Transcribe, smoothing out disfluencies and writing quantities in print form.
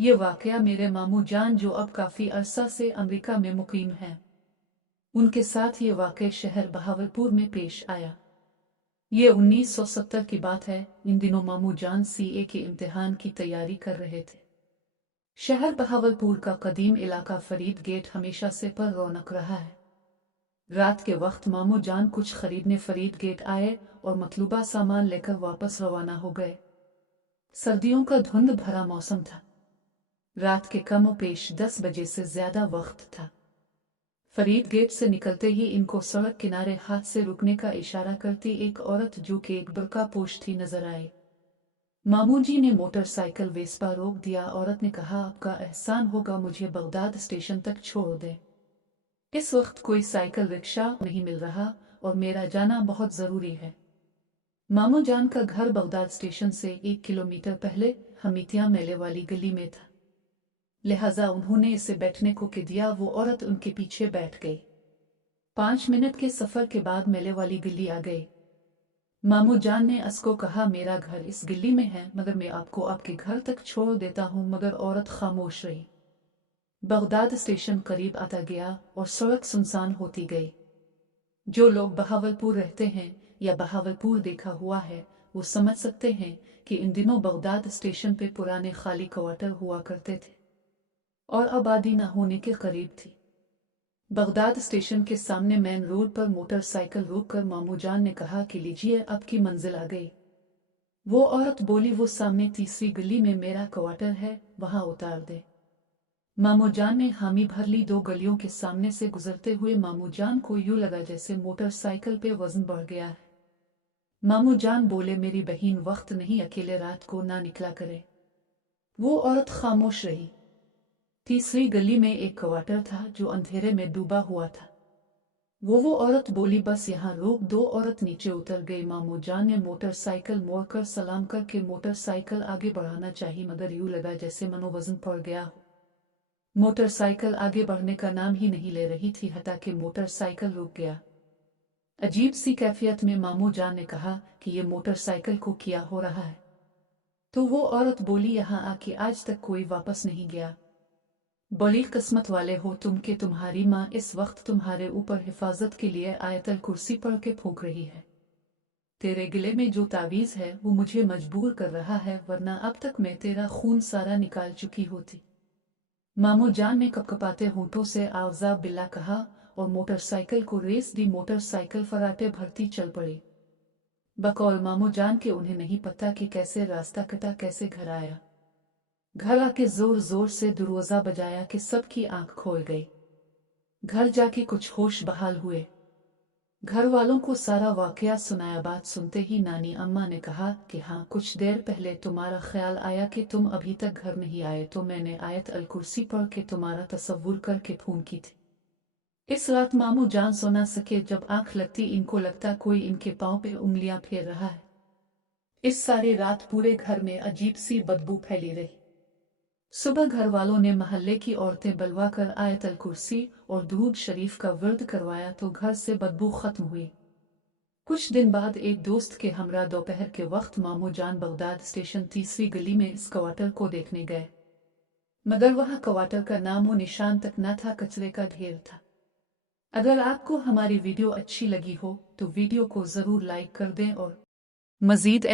ये वाकया मेरे मामू जान जो अब काफी अरसा से अमेरिका में मुकीम हैं, उनके साथ ये वाकया शहर बहावलपुर में पेश आया। ये 1970 की बात है। इन दिनों मामू जान सीए के इम्तिहान की तैयारी कर रहे थे। शहर बहावलपुर का कदीम इलाका फरीद गेट हमेशा से पर रौनक रहा है। रात के वक्त मामू जान कुछ खरीदने फरीद गेट आए और मतलूबा सामान लेकर वापस रवाना हो गए। सर्दियों का धुंध भरा मौसम था। रात के कम पेश 10 बजे से ज्यादा वक्त था। फरीद गेट से निकलते ही इनको सड़क किनारे हाथ से रुकने का इशारा करती एक औरत जो कि एक बुर्का पोश थी नजर आई। मामू जी ने मोटरसाइकिल वेस्पा रोक दिया। औरत ने कहा, आपका एहसान होगा, मुझे बगदाद स्टेशन तक छोड़ दे। इस वक्त कोई साइकिल रिक्शा नहीं मिल रहा और मेरा जाना बहुत जरूरी है। मामू जान का घर बगदाद स्टेशन से 1 किलोमीटर पहले हमीतिया मेले वाली गली में था, लिहाजा उन्होंने इसे बैठने को कह दिया। वो औरत उनके पीछे बैठ गई। 5 मिनट के सफर के बाद मेले वाली गली आ गई। मामू जान ने असको कहा, मेरा घर इस गली में है, मगर मैं आपको आपके घर तक छोड़ देता हूं। मगर औरत खामोश रही। बगदाद स्टेशन करीब आता गया और सड़क सुनसान होती गई। जो लोग बहावलपुर रहते हैं या बहावलपुर देखा हुआ है, वो समझ सकते हैं कि इन दिनों बगदाद स्टेशन पे पुराने खाली क्वार्टर हुआ करते थे और आबादी न होने के करीब थी। बगदाद स्टेशन के सामने मेन रोड पर मोटरसाइकिल रोककर मामू जान ने कहा कि लीजिए, अब की मंजिल आ गई। वो औरत बोली, वो सामने तीसरी गली में मेरा क्वार्टर है, वहां उतार दे। मामू जान ने हामी भर ली। 2 गलियों के सामने से गुजरते हुए मामू जान को यूं लगा जैसे मोटरसाइकिल पे वजन बढ़ गया है। मामू जान बोले, मेरी बहन वक्त नहीं, अकेले रात को ना निकला करे। वो औरत खामोश रही। तीसरी गली में एक क्वार्टर था जो अंधेरे में डूबा हुआ था। वो औरत बोली, बस यहाँ रोक दो। औरत नीचे उतर गई। मामू जान ने मोटरसाइकिल मोड़कर सलाम करके मोटरसाइकिल आगे बढ़ाना चाहिए, मगर यूं लगा जैसे मनोवजन पड़ गया हो। मोटरसाइकिल आगे बढ़ने का नाम ही नहीं ले रही थी, हता कि मोटरसाइकिल रुक गया। अजीब सी कैफियत में मामू जान ने कहा कि ये मोटरसाइकिल को क्या हो रहा है। तो वो औरत बोली, यहाँ आके आज तक कोई वापस नहीं गया। बड़ी किस्मत वाले हो तुम कि तुम्हारी माँ इस वक्त तुम्हारे ऊपर हिफाजत के लिए आयतल कुर्सी पढ़ के फूंक रही है। तेरे गले में जो तावीज़ है वो मुझे मजबूर कर रहा है, वरना अब तक मैं तेरा खून सारा निकाल चुकी होती। मामू जान ने कपकपाते होंठों से आवाज़ बिल्ला कहा और मोटरसाइकिल को रेस दी। मोटरसाइकिल फराटे भरती चल पड़ी। बकौल मामू जान के उन्हें नहीं पता कि कैसे रास्ता कटा, कैसे घर आया। घर आके जोर जोर से दरवाजा बजाया कि सबकी आंख खोल गई। घर जाके कुछ होश बहाल हुए। घर वालों को सारा वाकया सुनाया। बात सुनते ही नानी अम्मा ने कहा कि हाँ, कुछ देर पहले तुम्हारा ख्याल आया कि तुम अभी तक घर नहीं आए, तो मैंने आयत अल कुर्सी पढ़ के तुम्हारा तसव्वुर करके फोन की थी। इस रात मामू जान सो ना सके। जब आंख लगती इनको लगता कोई इनके पांव पे उंगलियां फेर रहा है। इस सारी रात पूरे घर में अजीब सी बदबू फैली रही। सुबह घर वालों ने महल्ले की औरतें बुलवा कर आयत अल कुर्सी और दुरूद शरीफ का विर्द करवाया तो घर से बदबू खत्म हुई। कुछ दिन बाद एक दोस्त के हमरा दोपहर के वक्त मामू जान बगदाद स्टेशन तीसरी गली में इस क्वार्टर को देखने गए, मगर वह क्वार्टर का नामो निशान तक न था, कचरे का ढेर था। अगर आपको हमारी वीडियो अच्छी लगी हो तो वीडियो को जरूर लाइक कर दें और मजीद